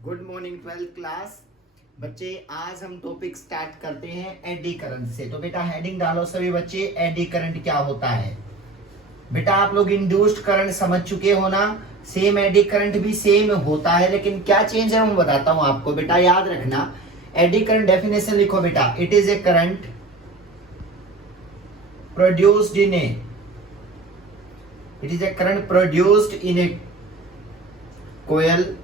Good morning 12th class बच्चे। आज हम टॉपिक स्टार्ट करते हैं एडी करंट से। तो बेटा हेडिंग डालो सभी बच्चे, एडी करंट क्या होता है। बेटा आप लोग इंड्यूस्ड करंट समझ चुके हो ना, सेम एडी करंट भी सेम होता है, लेकिन क्या चेंज है मैं बताता हूं आपको। बेटा याद रखना, एडी करंट डेफिनेशन लिखो बेटा, it is a current produced in a coil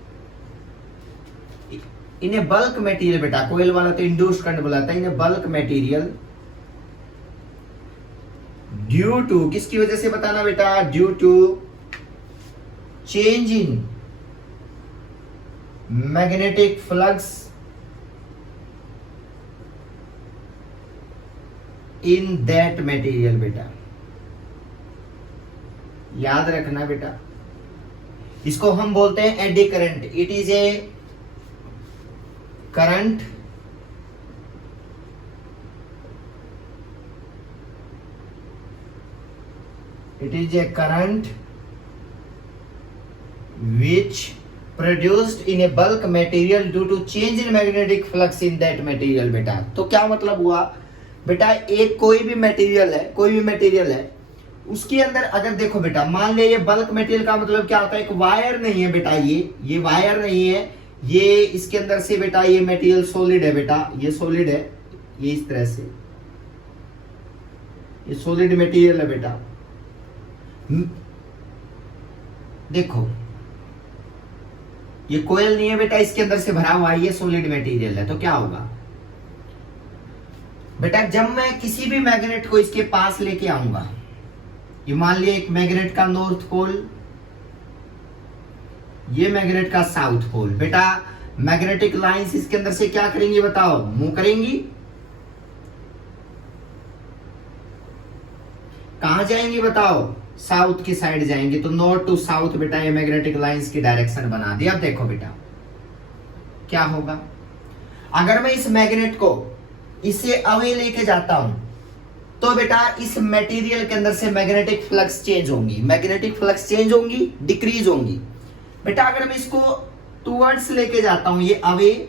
इन्हें बल्क मटेरियल। बेटा कोयल वाला तो इंड्यूस्ड करंट बुलाता है, इन्हें बल्क मटेरियल ड्यू टू, किसकी वजह से बताना बेटा, due to change in magnetic flux in that material. बेटा याद रखना बेटा, इसको हम बोलते हैं eddy current. It is a current which produced in a bulk material due to change in magnetic flux in that material। बेटा तो क्या मतलब हुआ बेटा, एक कोई भी मटेरियल है उसके अंदर अगर देखो बेटा, मान लिया ये बल्क मटेरियल का मतलब क्या होता है, एक वायर नहीं है बेटा, ये वायर नहीं है, ये इसके अंदर से बेटा ये मटेरियल सॉलिड है बेटा, ये सॉलिड है, ये इस तरह से ये सॉलिड मटेरियल है बेटा। देखो ये कोयल नहीं है बेटा, इसके अंदर से भरा हुआ है, ये सॉलिड मटेरियल है। तो क्या होगा बेटा, जब मैं किसी भी मैग्नेट को इसके पास लेके आऊंगा, ये मान लिया एक मैग्नेट का नॉर्थ पोल, ये मैग्नेट का साउथ पोल। बेटा मैग्नेटिक लाइंस इसके अंदर से क्या करेंगी बताओ, मूव करेंगी, कहां जाएंगी बताओ, साउथ की साइड जाएंगी। तो नॉर्थ टू साउथ बेटा ये मैग्नेटिक लाइंस की डायरेक्शन बना दी। अब देखो बेटा क्या होगा, अगर मैं इस मैग्नेट को इसे अवे लेके जाता हूं तो बेटा इस मटेरियल के अंदर से मैग्नेटिक फ्लक्स चेंज होंगी, डिक्रीज होंगी। बेटा अगर मैं इसको टूवर्ड्स लेके जाता हूं, ये अवे,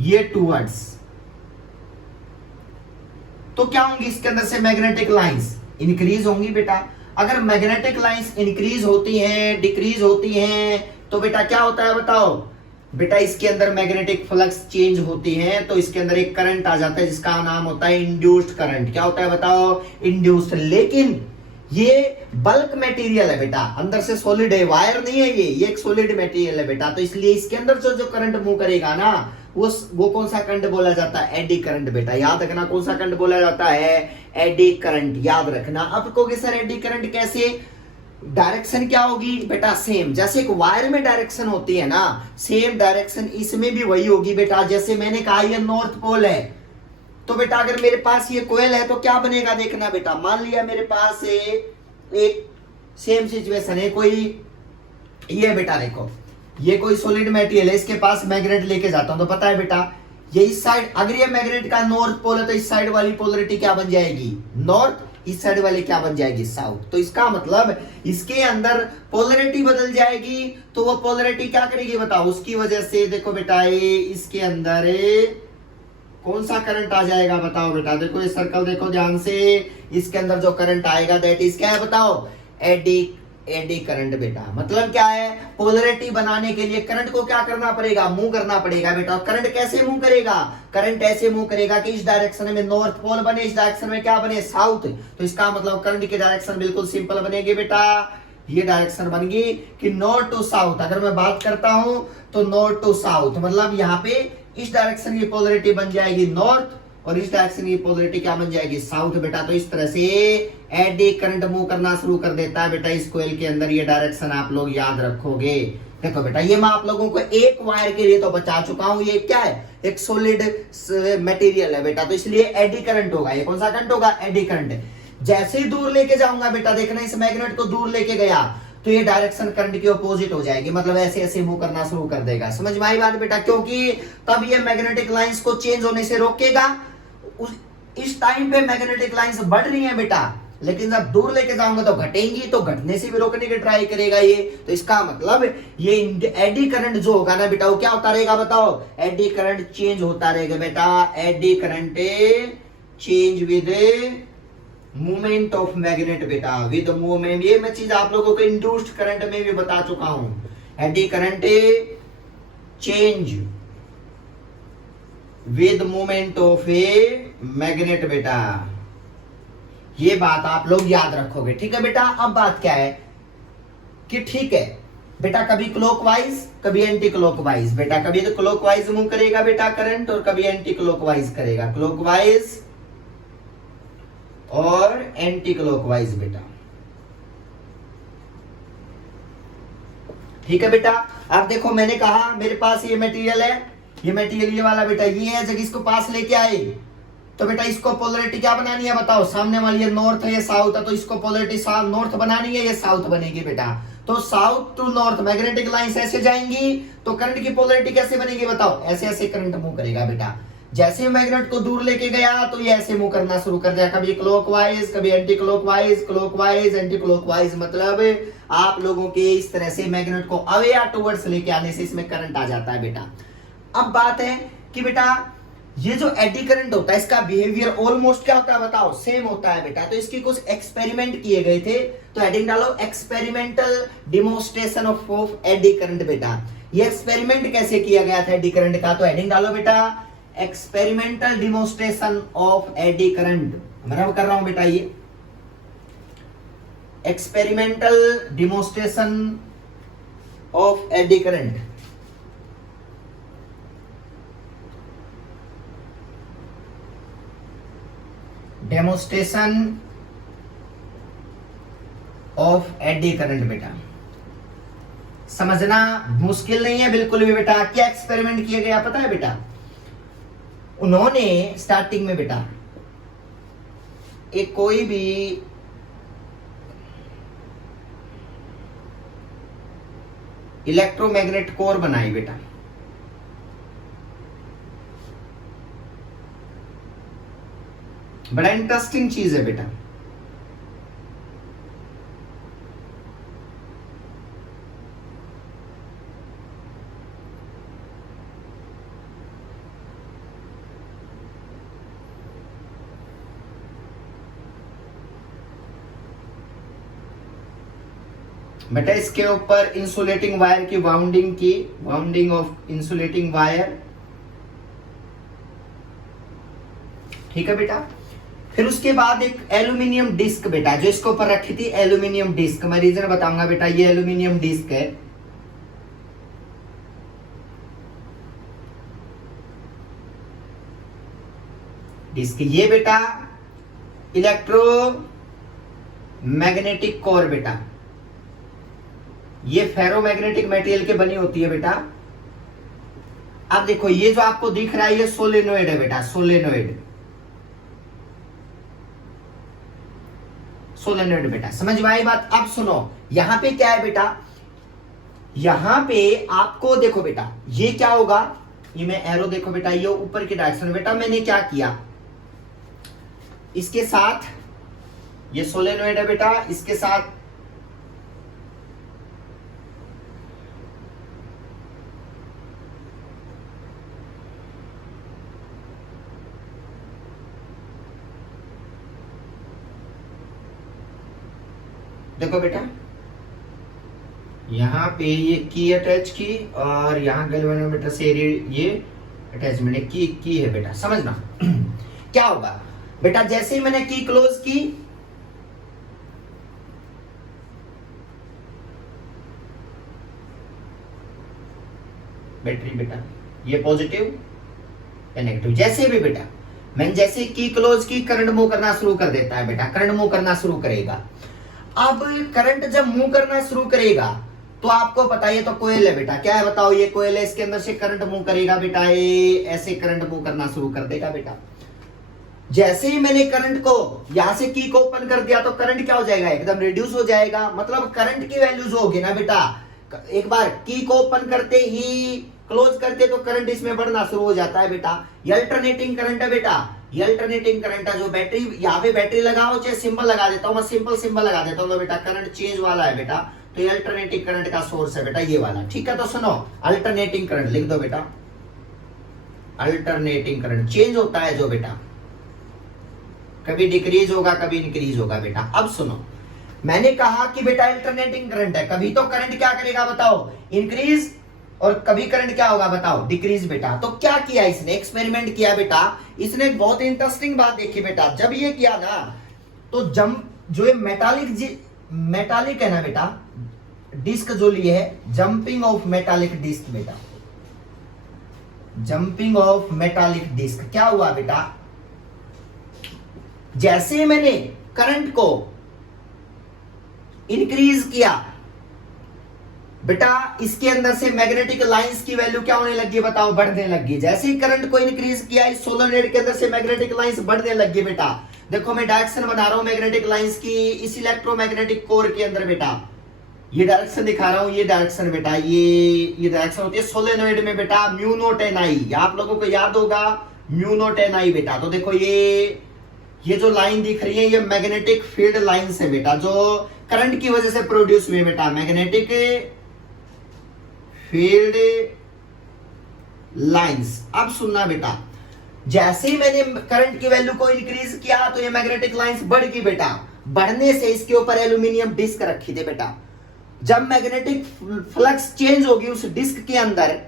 ये टूवर्ड्स, तो क्या होंगी, इसके अंदर से मैग्नेटिक लाइंस इंक्रीज होंगी। बेटा अगर मैग्नेटिक लाइंस इंक्रीज होती हैं, डिक्रीज होती हैं, तो बेटा क्या होता है बताओ, बेटा इसके अंदर मैग्नेटिक फ्लक्स चेंज होती है, तो इसके अंदर एक करंट आ जाता है जिसका नाम होता है इंड्यूस्ड करंट। क्या होता है बताओ, इंड्यूस्ड। लेकिन ये बल्क मटेरियल है बेटा, अंदर से सॉलिड है, वायर नहीं है, ये एक सॉलिड मटेरियल है बेटा, तो इसलिए इसके अंदर जो करंट मूव करेगा ना, वो कौन सा करंट बोला जाता है, एडी करंट। बेटा याद रखना कौन सा करंट बोला जाता है, एडी करंट। याद रखना। अब कहोगे सर एडी करंट कैसे, डायरेक्शन क्या होगी बेटा, सेम जैसे एक वायर में डायरेक्शन होती है ना, सेम डायरेक्शन इसमें भी वही होगी बेटा। जैसे मैंने कहा ये नॉर्थ पोल है, तो बेटा अगर मेरे पास ये कोयल है तो क्या बनेगा देखना बेटा, मान लिया मेरे पास एक सेम सिचुएशन है, कोई ये बेटा देखो, ये कोई सॉलिड मटेरियल है, इसके पास मैग्नेट लेके जाता हूं तो पता है बेटा ये इस साइड, अगर ये मैग्नेट का नॉर्थ पोल है तो इस साइड वाली पोलरिटी क्या बन जाएगी, नॉर्थ, इस साइड वाली क्या बन जाएगी, साउथ। तो इसका मतलब इसके अंदर पोलरिटी बदल जाएगी, तो वो पोलरिटी क्या करेगी बताओ, उसकी वजह से देखो बेटा ये इसके अंदर कौन सा करंट आ जाएगा बताओ बेटा, देखो ये सर्कल देखो ध्यान से, इसके अंदर जो करंट आएगा दैट इज क्या है बताओ, एडी करंट। बेटा मतलब क्या है, पोलरिटी बनाने के लिए करंट को क्या करना पड़ेगा, मूव करना पड़ेगा बेटा। करंट कैसे मूव करेगा, करंट ऐसे मूव करेगा कि इस डायरेक्शन में नॉर्थ पोल बने, इस डायरेक्शन में क्या बने, साउथ। तो इसका मतलब करंट की डायरेक्शन बिल्कुल सिंपल बनेगी बेटा, ये डायरेक्शन बन गई कि नॉर्थ टू साउथ। अगर मैं बात करता हूं तो नॉर्थ टू साउथ, मतलब यहाँ पे इस डायरेक्शन की पोलरिटी बन जाएगी नॉर्थ और इस डायरेक्शन की पोलरिटी क्या बन जाएगी, साउथ। बेटा तो इस तरह से एडी करंट मूव करना शुरू कर देता है बेटा इस कोयल के अंदर। ये डायरेक्शन आप लोग याद रखोगे। देखो बेटा ये मैं आप लोगों को एक वायर के लिए तो बचा चुका हूं, ये क्या है, एक सॉलिड मटेरियल है बेटा, तो इसलिए एडी करंट होगा। ये कौन सा करंट होगा, एडी करंट। जैसे ही दूर लेके जाऊंगा बेटा, देखना इस मैग्नेट को दूर लेके गया तो ये डायरेक्शन करंट की अपोजिट हो जाएगी, मतलब ऐसे ऐसे मूव करना शुरू कर देगा। समझ में आई बात बेटा, क्योंकि तब ये मैग्नेटिक लाइंस को चेंज होने से रोकेगा। इस टाइम पे मैग्नेटिक लाइंस बढ़ रही है बेटा, लेकिन जब दूर लेके जाऊंगा तो घटेंगी, तो घटने से भी रोकने की ट्राई करेगा ये। तो इसका मतलब ये एडी करंट जो होगा ना बेटा वो क्या होता रहेगा बताओ, एडी करंट चेंज होता रहेगा बेटा, eddy current change with movement of magnet बेटा, विद मूवमेंट। ये मैं चीज आप लोगों को इंड्यूस्ड करंट में भी बता चुका हूं, eddy current change with movement of a magnet बेटा। ये बात आप लोग याद रखोगे, ठीक है बेटा। अब बात क्या है कि ठीक है बेटा, कभी क्लॉकवाइज कभी एंटी क्लॉकवाइज बेटा, कभी तो क्लॉकवाइज मूव करेगा बेटा करंट और कभी एंटी क्लॉकवाइज करेगा, क्लॉकवाइज और एंटी क्लॉकवाइज बेटा, ठीक है बेटा। अब देखो मैंने कहा मेरे पास ये मटेरियल है, ये मटेरियल ये वाला बेटा ये है, जब इसको पास लेके आए तो बेटा इसको पोलरिटी क्या बनानी है बताओ, सामने वाली ये नॉर्थ है ये साउथ है, तो इसको पोलरिटी नॉर्थ बनानी है, ये साउथ बनेगी बेटा। तो south to north magnetic lines ऐसे जाएंगी, तो करंट की पोलरिटी कैसे बनेगी बताओ, ऐसे ऐसे करंट मूव करेगा बेटा। जैसे मैग्नेट को दूर लेके गया तो ये ऐसे मूव करना शुरू कर दिया, कभी क्लॉकवाइज कभी anti clockwise, clockwise anti clockwise, मतलब आप लोगों के इस तरह से मैग्नेट को अवे या टुवर्ड्स लेके आने से इसमें करंट आ जाता है बेटा। अब बात है कि बेटा ये जो एडी करंट होता है इसका बिहेवियर ऑलमोस्ट क्या होता है बताओ, सेम होता है बेटा। तो इसके कुछ एक्सपेरिमेंट किए गए थे, तो हेडिंग डालो experimental demonstration of AD current बेटा। ये एक्सपेरिमेंट कैसे किया गया था एडी करंट का, तो हेडिंग डालो बेटा experimental demonstration of eddy current. मैं कर रहा हूं बेटा ये experimental demonstration of eddy current. Demonstration of AD current बेटा, समझना मुश्किल नहीं है बिल्कुल भी बेटा। क्या एक्सपेरिमेंट किया गया पता है बेटा, उन्होंने स्टार्टिंग में बेटा एक कोई भी इलेक्ट्रोमैग्नेट कोर बनाई बेटा, बड़ा इंटरेस्टिंग चीज है बेटा। बेटा इसके ऊपर इंसुलेटिंग वायर की वाउंडिंग ऑफ इंसुलेटिंग वायर, ठीक है बेटा। फिर उसके बाद एक एल्यूमिनियम डिस्क बेटा जो इसके ऊपर रखी थी, एल्यूमिनियम डिस्क। मैं रीजन बताऊंगा बेटा, ये एल्यूमिनियम डिस्क है, डिस्क ये बेटा इलेक्ट्रो मैग्नेटिक कोर बेटा, ये फेरोमैग्नेटिक मटेरियल के बनी होती है बेटा। अब देखो ये जो आपको दिख रहा है ये सोलेनोइड है बेटा, सोलेनोइड बेटा, समझ में आई बात। अब सुनो यहां पे क्या है बेटा, यहां पे आपको देखो बेटा ये क्या होगा, ये मैं एरो देखो बेटा ये ऊपर की डायरेक्शन बेटा। मैंने क्या किया, इसके साथ ये सोलेनोइड है बेटा, इसके साथ देखो बेटा यहां पे ये की अटैच की और यहां गैल्वेनोमीटर से ये अटैचमेंट की है बेटा, समझना। क्या होगा बेटा, जैसे ही मैंने की क्लोज की बैटरी बेटा ये पॉजिटिव या नेगेटिव, जैसे भी बेटा मैंने जैसे की क्लोज की करंट मूव करना शुरू कर देता है बेटा, करंट मूव करना शुरू करेगा। अब करंट जब मूव करना शुरू करेगा तो आपको पता है तो कोयल है बेटा, क्या है बताओ, ये कोयल है, इसके अंदर से करंट मूव करेगा बेटा, ये ऐसे करंट मूव करना शुरू कर देगा बेटा। जैसे ही मैंने करंट को यहां से की को ओपन कर दिया तो करंट क्या हो जाएगा, एकदम रिड्यूस हो जाएगा। मतलब करंट की वैल्यू जो होगी ना बेटा, एक बार की को ओपन करते ही क्लोज करते तो करंट इसमें बढ़ना शुरू हो जाता है बेटा। ये अल्टरनेटिंग करंट है बेटा, ये अल्टरनेटिंग करंट है जो बैटरी, यहाँ पे बैटरी लगाओ चाहे सिंबल लगा देता हूँ, मैं सिंबल लगा देता हूँ बेटा, करंट चेंज वाला है बेटा, तो ये अल्टरनेटिंग करंट का सोर्स है बेटा ये वाला, ठीक है। तो सुनो अल्टरनेटिंग करंट लिख दो बेटा, अल्टरनेटिंग करंट चेंज होता है जो बेटा, कभी डिक्रीज होगा कभी इंक्रीज होगा बेटा। अब सुनो, मैंने कहा कि बेटा अल्टरनेटिंग करंट है, कभी तो करंट क्या करेगा बताओ, इंक्रीज, और कभी करंट क्या होगा बताओ, डिक्रीज बेटा। तो क्या किया इसने, एक्सपेरिमेंट किया बेटा, इसने बहुत इंटरेस्टिंग बात देखी बेटा। जब ये किया ना तो जंप जो ये मेटालिक है ना बेटा, डिस्क जो लिए है, जंपिंग ऑफ मेटालिक डिस्क बेटा, जंपिंग ऑफ मेटालिक डिस्क, क्या हुआ बेटा, जैसे मैंने करंट को इंक्रीज किया बेटा, इसके अंदर से मैग्नेटिक लाइंस की वैल्यू क्या होने लगी बताओ, बढ़ने लगी। जैसे ही करंट को इंक्रीज किया, इस सोलेनोइड के अंदर से मैग्नेटिक लाइंस बढ़ने लगी बेटा। देखो मैं डायरेक्शन बना रहा हूं मैग्नेटिक लाइंस की इस इलेक्ट्रोमैग्नेटिक कोर के अंदर बेटा, ये डायरेक्शन दिखा रहा हूं, ये डायरेक्शन बेटा, ये डायरेक्शन होती है सोलेनोइड में बेटा, म्यू नॉट एन आई, आप लोगों को याद होगा म्यू नॉट एन आई बेटा। तो देखो ये जो लाइन दिख रही है ये मैग्नेटिक फील्ड लाइंस है बेटा, जो करंट की वजह से प्रोड्यूस हुई बेटा, मैग्नेटिक फील्ड लाइंस। अब सुनना बेटा, जैसे ही मैंने करंट की वैल्यू को इंक्रीज किया तो ये मैग्नेटिक लाइंस बढ़ गई बेटा, बढ़ने से इसके ऊपर एल्यूमिनियम डिस्क रखी थी बेटा। जब मैग्नेटिक फ्लक्स चेंज होगी उस डिस्क के अंदर,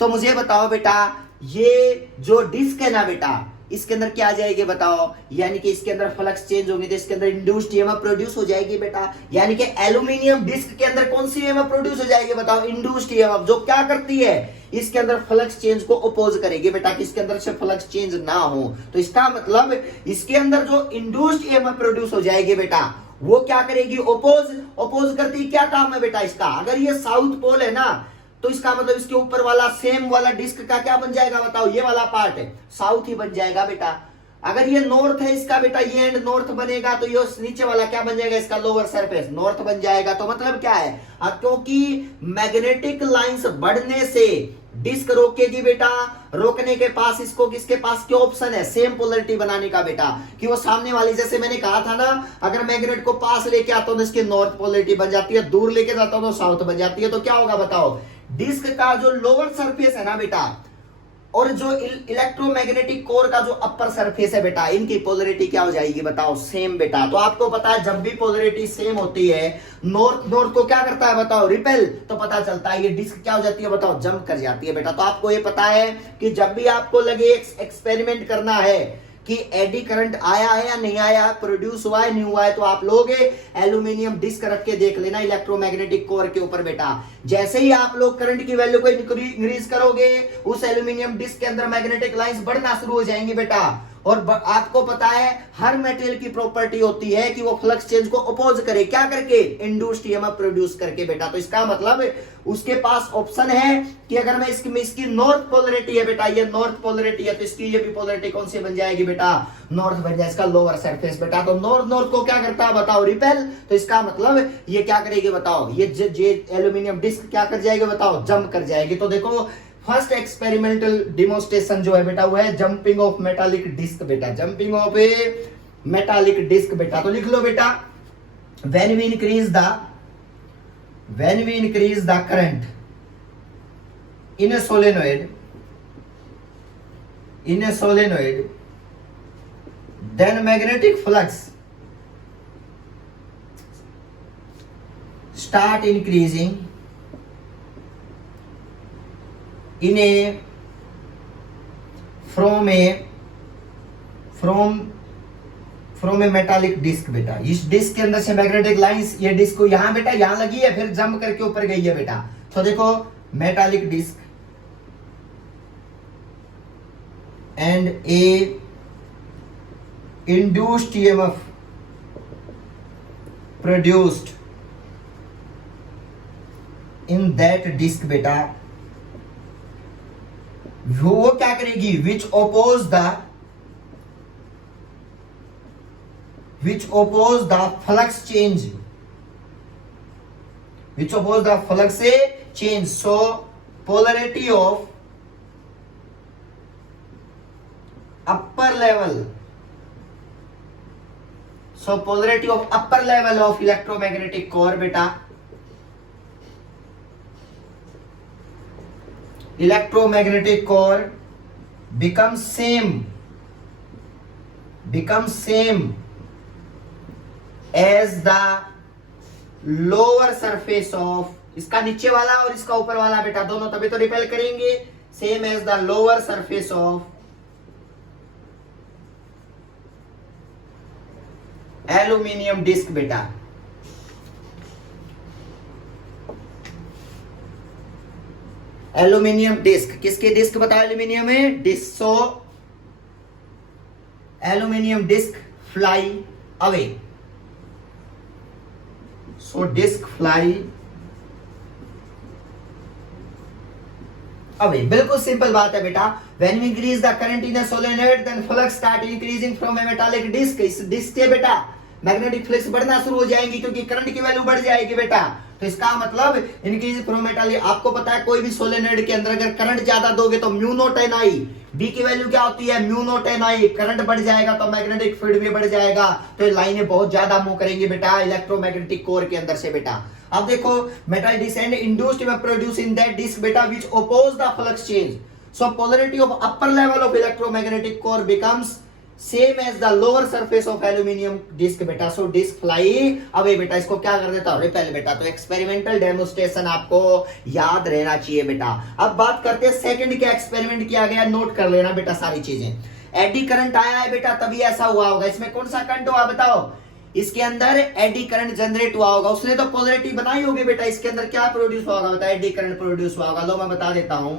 तो मुझे बताओ बेटा ये जो डिस्क है ना बेटा, इसके अंदर क्या आ जाएगी बताओ, यानी कि इसके अंदर फ्लक्स चेंज होगी तो इसके अंदर इंड्यूस्ड ईएमएफ प्रोड्यूस हो जाएगी बेटा। यानी कि एल्यूमिनियम डिस्क के अंदर कौन सी ईएमएफ प्रोड्यूस हो जाएगी बताओ, इंड्यूस्ड ईएमएफ, जो क्या करती है इसके अंदर फ्लक्स चेंज को अपोज करेगी बेटा, कि इसके अंदर से फ्लक्स चेंज ना हो। तो इसका मतलब इसके अंदर जो इंड्यूस्ड ईएमएफ प्रोड्यूस हो जाएगी बेटा, वो क्या करेगी, अपोज करती। क्या काम है बेटा इसका, अगर ये साउथ पोल है ना तो इसका मतलब इसके ऊपर वाला सेम वाला डिस्क का क्या बन जाएगा बताओ, ये वाला पार्ट है साउथ ही बन जाएगा बेटा। अगर ये नॉर्थ है इसका बेटा, ये एंड नॉर्थ बनेगा, तो ये नीचे वाला क्या बन जाएगा, इसका लोअर सरफेस नॉर्थ बन जाएगा। तो मतलब क्या है, क्योंकि मैग्नेटिक लाइंस बढ़ने से डिस्क रोकेगी बेटा, रोकने के पास इसको किसके पास क्या ऑप्शन है, सेम पोलरिटी बनाने का बेटा, कि वो सामने वाली, जैसे मैंने कहा था ना, अगर मैग्नेट को पास लेके आता हूं तो इसकी नॉर्थ पोलरिटी बन जाती है, दूर लेके जाता हूं तो साउथ बन जाती है। तो क्या होगा बताओ, डिस्क का जो लोअर सरफेस है ना बेटा, और जो इलेक्ट्रोमैग्नेटिक कोर का जो अपर सरफेस है बेटा, इनकी पोलरिटी क्या हो जाएगी बताओ, सेम बेटा। तो आपको पता है जब भी पोलरिटी सेम होती है, नॉर्थ को क्या करता है बताओ, रिपेल, तो पता चलता है ये डिस्क क्या हो जाती है बताओ, जंप कर जाती है बेटा। तो आपको ये पता है कि जब भी आपको लगे एक्सपेरिमेंट करना है कि एडी करंट आया है या नहीं आया, प्रोड्यूस हुआ है नहीं हुआ है, तो आप लोग एल्यूमिनियम डिस्क रख के देख लेना इलेक्ट्रोमैग्नेटिक कोर के ऊपर बेटा। जैसे ही आप लोग करंट की वैल्यू को इंक्रीज करोगे, उस एल्यूमिनियम डिस्क के अंदर मैग्नेटिक लाइंस बढ़ना शुरू हो जाएंगी बेटा। और आपको पता है हर मेटेरियल की प्रॉपर्टी होती है कि वो फ्लक्स चेंज को अपोज करे, क्या करके, इंड्यूस्ड ईएमएफ प्रोड्यूस करके बेटा। तो इसका मतलब उसके पास ऑप्शन है कि अगर मैं इसकी नॉर्थ पोलरिटी है बेटा, ये नॉर्थ पोलरिटी है, तो इसकी ये भी पोलरिटी कौन सी बन जाएगी बेटा, नॉर्थ बन जाए, इसका लोअर सरफेस बेटा। तो नॉर्थ को क्या करता है बताओ, रिपेल। तो इसका मतलब ये क्या करेगी बताओ, ये एल्यूमिनियम डिस्क क्या कर जाएगी बताओ, जंप कर जाएगी। तो देखो फर्स्ट एक्सपेरिमेंटल डिमोन्स्ट्रेशन जो है बेटा वो है जंपिंग ऑफ मेटालिक डिस्क बेटा, jumping of a metallic disc बेटा। तो लिख लो बेटा, when we increase the current in a solenoid, then magnetic flux start increasing from a metallic disc बेटा। इस डिस्क के अंदर से मैग्नेटिक लाइंस, ये डिस्क को यहां बेटा यहां लगी है, फिर जंप करके ऊपर गई है बेटा। तो देखो metallic disc and a induced EMF produced in that disc बेटा, वो क्या करेगी, which oppose the flux change, so polarity of upper level, so polarity of upper level of electromagnetic core beta, electromagnetic core becomes same as the lower surface of, इसका नीचे वाला और इसका ऊपर वाला बेटा दोनों तभी तो रिपेल करेंगे, same as the lower surface of aluminium disc बेटा। एल्यूमिनियम डिस्क, किसके डिस्क बताओ? एल्यूमिनियम में disc, so aluminium disc fly away, so disc fly away. बिल्कुल सिंपल बात है बेटा। When we increase the current in a solenoid then flux start increasing from a metallic disc. इस disc के बेटा मैग्नेटिक फ्लक्स बढ़ना शुरू हो जाएंगी क्योंकि करंट की वैल्यू बढ़ जाएगी बेटा। तो इसका मतलब इंक्रीज फ्रॉम मेटालिक, आपको पता है कोई भी सोलेनॉइड के अंदर अगर करंट ज्यादा दोगे तो mu naught n I, B की वैल्यू क्या होती है? Mu naught n I. Current बढ़ जाएगा तो मैग्नेटिक फील्ड भी बढ़ जाएगा, तो ये लाइनें बहुत ज्यादा मूव करेंगी बेटा इलेक्ट्रोमैग्नेटिक कोर के अंदर से बेटा। अब देखो मेटल डिसेंड इंड्यूस्ड वे प्रोड्यूस इन दैट डिस्क बेटा which oppose the flux change, so polarity of upper level of electromagnetic core becomes same as the lower surface of aluminium disc बेटा, so disc fly away बेटा। इसको क्या कर देता हूं? Repel बेटा। तो एक्सपेरिमेंटल डेमोन्स्ट्रेशन आपको याद रहना चाहिए बेटा। अब बात करते हैं सेकंड क्या एक्सपेरिमेंट किया गया, नोट कर लेना बेटा सारी चीजें। एडी करंट आया है बेटा तभी ऐसा हुआ होगा। इसमें कौन सा करंट हुआ बताओ? इसके अंदर एडी करंट जनरेट हुआ होगा, उसने तो पोलैरिटी बनाई होगी बेटा। इसके अंदर क्या प्रोड्यूस हुआ होगा बताओ? एडी करंट प्रोड्यूस हुआ होगा। लो मैं बता देता हूं,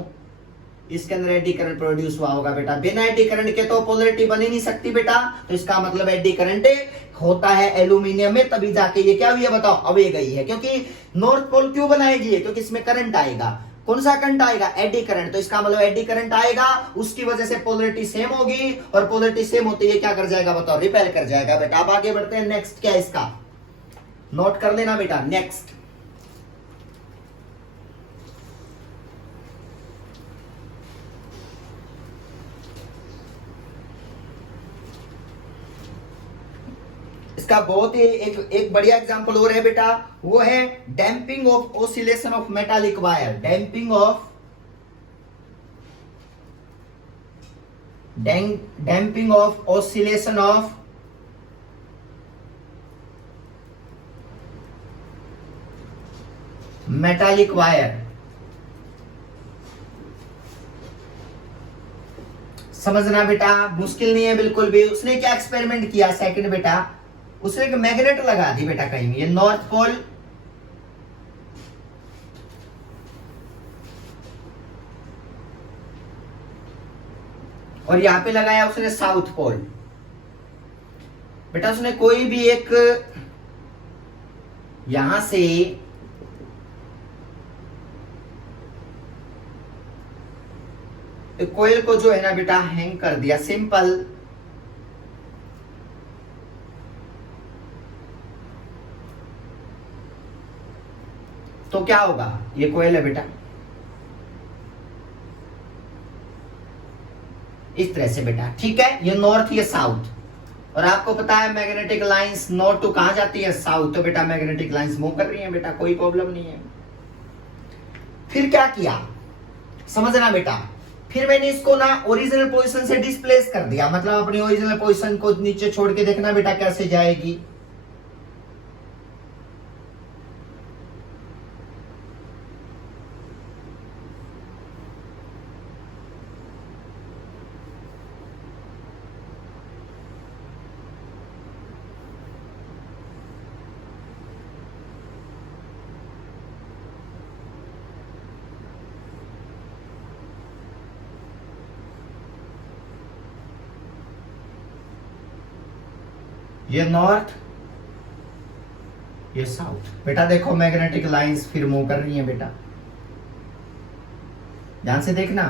इसके अंदर एडी करंट प्रोड्यूस हुआ होगा बेटा। बिना एडी करंट के तो पोलैरिटी बन ही नहीं सकती बेटा। तो इसका मतलब एडी करंट होता है एल्यूमिनियम में, तभी जाके ये क्या हुई है बताओ? अवे गई है। क्योंकि नॉर्थ पोल क्यों बनाएगी है? क्योंकि इसमें करंट आएगा। कौन सा करंट आएगा? Eddy current. तो इसका मतलब एडी करंट आएगा, उसकी वजह से पोलैरिटी सेम होगी, और पोलैरिटी सेम होती है क्या कर जाएगा बताओ? रिपेल कर जाएगा बेटा। अब आगे बढ़ते हैं, नेक्स्ट क्या है इसका, नोट कर लेना बेटा। नेक्स्ट इसका बहुत ही एक बढ़िया एग्जांपल और है बेटा, वो है damping off oscillation of metallic wire. Damping off oscillation of metallic wire. समझना बेटा, मुश्किल नहीं है बिल्कुल भी। उसने क्या एक्सपेरिमेंट किया सेकंड बेटा, उसने एक मैग्नेट लगा दी बेटा कहीं, ये नॉर्थ पोल और यहां पे लगाया उसने साउथ पोल बेटा। उसने कोई भी एक यहां से कोयल को जो है ना बेटा हैंग कर दिया, सिंपल। तो क्या होगा? ये कोयल है बेटा, इस तरह से बेटा, ठीक है। ये नॉर्थ, ये साउथ, और आपको पता है मैग्नेटिक लाइंस नॉर्थ टू कहां जाती है? साउथ। तो बेटा मैग्नेटिक लाइंस मूव कर रही हैं बेटा, कोई प्रॉब्लम नहीं है। फिर क्या किया समझना बेटा, फिर मैंने इसको ना ओरिजिनल पोजीशन से डिस्प्लेस कर दिया, मतलब अपनी ओरिजिनल पोजीशन को नीचे छोड़ के देखना बेटा कैसे जाएगी। ये नॉर्थ, ये साउथ बेटा। देखो मैग्नेटिक लाइंस फिर मूव कर रही हैं बेटा, ध्यान से देखना।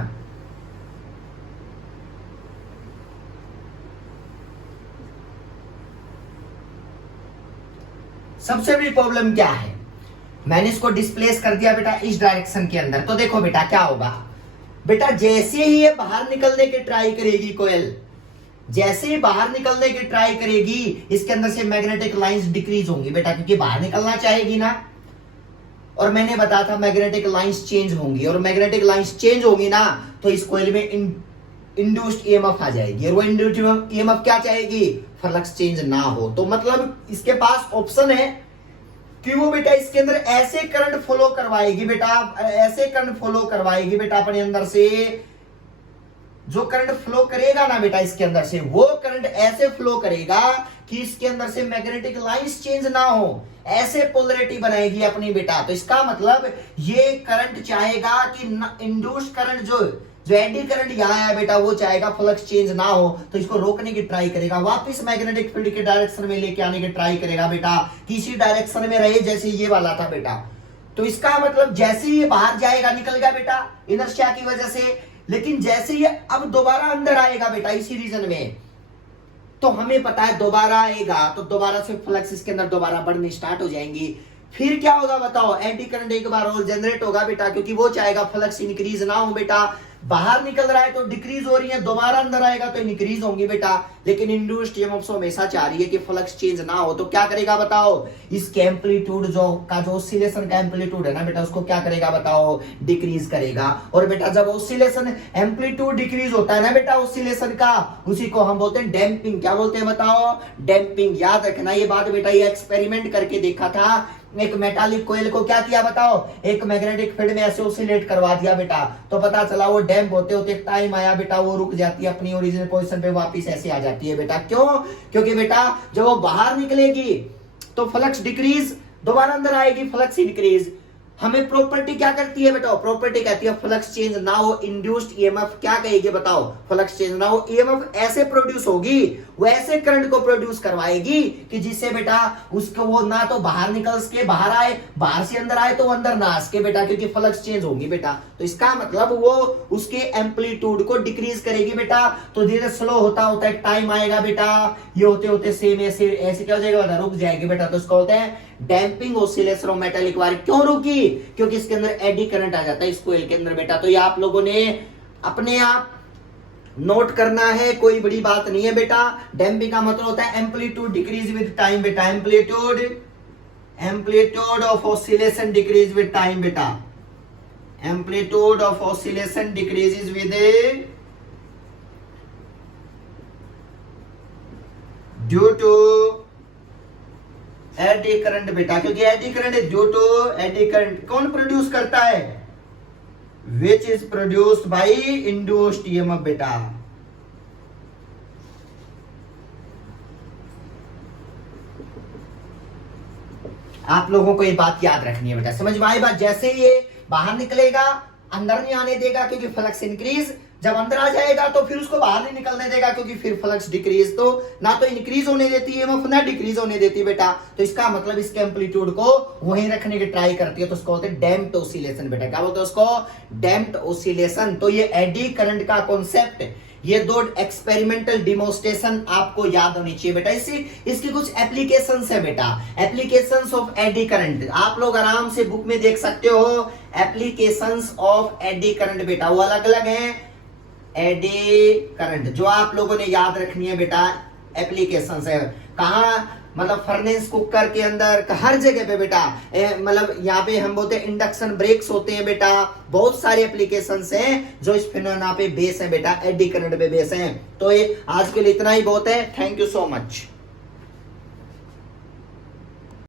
सबसे बड़ी प्रॉब्लम क्या है, मैंने इसको डिस्प्लेस कर दिया बेटा इस डायरेक्शन के अंदर। तो देखो बेटा क्या होगा बेटा, जैसे ही ये बाहर निकलने की ट्राई करेगी कोयल, जैसे ही बाहर निकलने की ट्राई करेगी इसके अंदर से मैग्नेटिक लाइंस डिक्रीज होंगी बेटा, क्योंकि बाहर निकलना चाहेगी ना। और मैंने बताया था मैग्नेटिक लाइंस चेंज होंगी, और मैग्नेटिक लाइंस चेंज होंगी ना तो इस कॉइल में इंड्यूस्ड ईएमएफ आ जाएगी, और वो इंड्यूस्ड ईएमएफ क्या चाहेगी, फ्लक्स चेंज ना हो। तो मतलब इसके पास ऑप्शन है कि वो बेटा इसके अंदर ऐसे करंट फ्लो करवाएगी बेटा, ऐसे करंट फ्लो करवाएगी बेटा अपने अंदर से, जो करंट फ्लो करेगा ना बेटा इसके अंदर से, वो करंट ऐसे फ्लो करेगा कि इसके अंदर से मैग्नेटिक लाइंस चेंज ना हो, ऐसे पोलरिटी बनाएगी अपनी बेटा। तो इसका मतलब ये करंट चाहेगा कि इंड्यूस्ड करंट जो एडी करंट यहाँ है बेटा, वो चाहेगा फ्लक्स चेंज ना हो, तो इसको रोकने की ट्राई करेगा, वापस मैग्नेटिक फील्ड के डायरेक्शन में लेके आने की ट्राई करेगा बेटा, किसी डायरेक्शन में रहे जैसे ये वाला था बेटा। तो इसका मतलब जैसे ही ये बाहर जाएगा, निकल गया बेटा इनर्शिया की वजह से, लेकिन जैसे ही अब दोबारा अंदर आएगा बेटा इसी रीजन में, तो हमें पता है दोबारा आएगा तो दोबारा से फ्लक्स इसके अंदर दोबारा बढ़नी स्टार्ट हो जाएंगी। फिर क्या होगा बताओ, एडी करंट एक बार और जनरेट होगा बेटा, क्योंकि वो चाहेगा फ्लक्स इंक्रीज ना हो बेटा। बाहर निकल रहा है तो डिक्रीज हो रही है, दोबारा अंदर आएगा तो इंक्रीज होंगी बेटा, लेकिन इंड्यूस्ड ईएमएफ हमेशा चाह रही है कि फ्लक्स चेंज ना हो। तो क्या करेगा बताओ, इसके एम्पलीट्यूड जो ऑसिलेशन का एम्पलीट्यूड है ना बेटा, उसको क्या करेगा बताओ, डिक्रीज करेगा। और बेटा जब ऑसिलेशन एम्पलीट्यूड डिक्रीज होता है ना बेटा ऑसिलेशन का, उसी को हम बोलते हैं डैम्पिंग। क्या बोलते हैं बताओ, डैम्पिंग। याद रखना ये बात बेटा, ये एक्सपेरिमेंट करके देखा था, एक मेटालिक कोयल को क्या किया बताओ, एक मैग्नेटिक फील्ड में ऐसे ऑसिलेट करवा दिया बेटा, तो पता चला वो डैम्प होते होते टाइम आया बेटा, वो रुक जाती है अपनी ओरिजिनल पोजीशन पे, वापस ऐसे आ जाती है बेटा। क्यों, क्योंकि बेटा जब वो बाहर निकलेगी तो फ्लक्स डिक्रीज, दोबारा अंदर आएगी फ्लक्स इंक्रीज। हमें प्रॉपर्टी क्या करती है बेटा, प्रॉपर्टी कहती है फ्लक्स चेंज ना हो, इंड्यूस्ड ईएमएफ क्या कहेगी बताओ, फ्लक्स चेंज ना हो, ईएमएफ ऐसे प्रोड्यूस होगी, वो ऐसे करंट को प्रोड्यूस करवाएगी कि जिससे बेटा उसको वो ना तो बाहर निकल के बाहर आए, बाहर से अंदर आए तो वो अंदर ना आ सके बेटा, क्योंकि फ्लक्स चेंज होगी बेटा। तो इसका मतलब वो उसके एम्पलीट्यूड को डिक्रीज करेगी बेटा, तो धीरे स्लो होता होता एक टाइम आएगा बेटा, ये होते होते सेम ऐसे ऐसे क्या हो जाएगा बेटा, रुक जाएगी बेटा। तो इसको बोलते हैं damping oscillation of metallic wire. क्यों रुकी, क्योंकि इसके अंदर एडी करंट आ जाता है इस कोयल के अंदर बेटा। तो ये आप लोगों ने अपने आप नोट करना है, कोई बड़ी बात नहीं है बेटा। डैम्पिंग का मतलब होता है एम्पलीट्यूड डिक्रीज विद टाइम बेटा, amplitude of oscillation decrease with time बेटा, amplitude of oscillation decreases with due to eddy current बेटा, क्योंकि eddy current due to eddy current कौन प्रोड्यूस करता है, which is produced by induced EMF बेटा। आप लोगों को ये बात याद रखनी है बेटा, समझ में आई बात। जैसे ये बाहर निकलेगा अंदर नहीं आने देगा क्योंकि फ्लक्स इंक्रीज, जब अंदर आ जाएगा तो फिर उसको बाहर नहीं निकलने देगा क्योंकि फिर फ्लक्स डिक्रीज। तो ना तो इंक्रीज होने देती है ईएमएफ, ना डिक्रीज होने देती बेटा। तो इसका मतलब इसके एम्पलीट्यूड को वहीं रखने की ट्राई करती है, तो उसको बोलते हैं डैम्प्ड ऑसिलेशन बेटा। क्या बोलते हैं उसको, डैम्प्ड ऑसिलेशन। तो ये एडी करंट का कॉन्सेप्ट, ये दो एक्सपेरिमेंटल डिमोन्स्ट्रेशन आपको याद होनी चाहिए बेटा। इसकी कुछ एप्लीकेशंस है बेटा, एप्लीकेशंस ऑफ एडी करंट आप लोग आराम से बुक में देख सकते हो। एप्लीकेशंस ऑफ एडी करंट बेटा वो अलग अलग है। एडी करंट जो आप लोगों ने याद रखनी है बेटा, एप्लीकेशंस है कहाँ, मतलब फर्नेस कुकर के अंदर, हर जगह पे बेटा, मतलब यहाँ पे हम बोलते हैं इंडक्शन ब्रेक्स होते हैं बेटा, बहुत सारे एप्लीकेशंस हैं जो इस फिनोमेना पे बेस है बेटा, एडी करंट पे बेस है। तो ये आज के लिए इतना ही बहुत है। Thank you so much.